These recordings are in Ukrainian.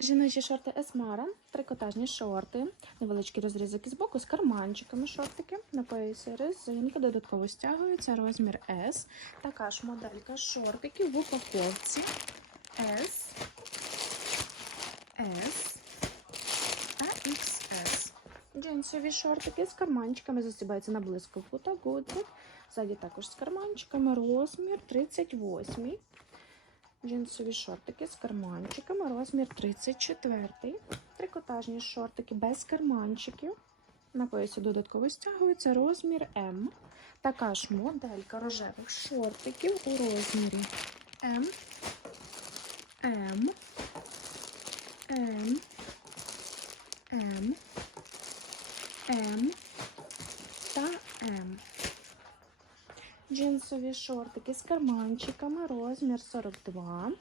Жіночі шорти Esmara, трикотажні шорти, невеличкий розрізок із боку з карманчиками шортики. На поясі резинка додатково стягується, розмір S. Така ж моделька шортиків в упаковці S, S та XS. Джинсові шортики з карманчиками застібаються на блискавку та гудзик. Ззаді також з карманчиками, розмір 38. Джинсові шортики з карманчиками, розмір 34. Трикотажні шортики без карманчиків. На поясі додатково стягується розмір М. Така ж моделька рожевих шортиків у розмірі М, М, М, М та М. Джинсові шортики з карманчиками, розмір 42.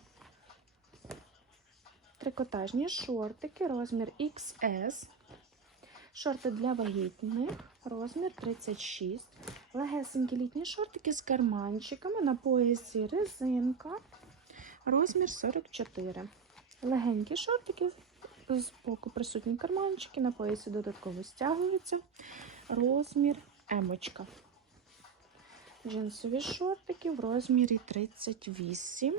Трикотажні шортики, розмір XS. Шорти для вагітних, розмір 36. Легесенькі літні шортики з карманчиками, на поясі резинка, розмір 44. Легенькі шортики, з боку присутні карманчики, на поясі додатково стягуються, розмір емочка. Джинсові шортики в розмірі 38.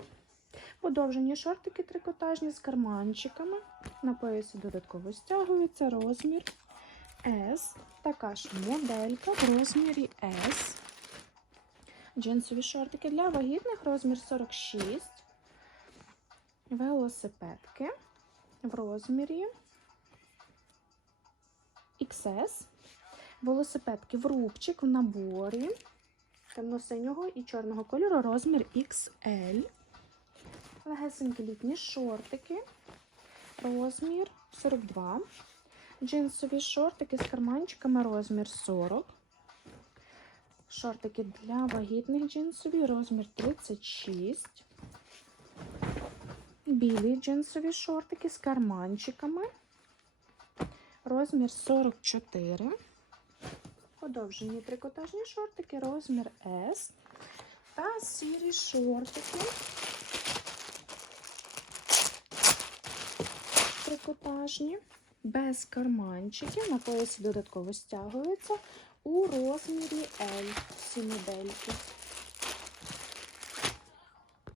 Подовжені шортики трикотажні з карманчиками. На поясі додатково стягується розмір S. Така ж моделька в розмірі S. Джинсові шортики для вагітних розмір 46. Велосипедки в розмірі XS. Велосипедки в рубчик в наборі темно-синього і чорного кольору розмір XL. Легесенькі літні шортики, розмір 42. Джинсові шортики з карманчиками розмір 40. Шортики для вагітних джинсові розмір 36. Білі джинсові шортики з карманчиками. Розмір 44. Подовжені трикотажні шортики, розмір S. Та сірі шортики. Трикотажні, без карманчиків. На поясі додатково стягуються у розмірі L. Всі модельки.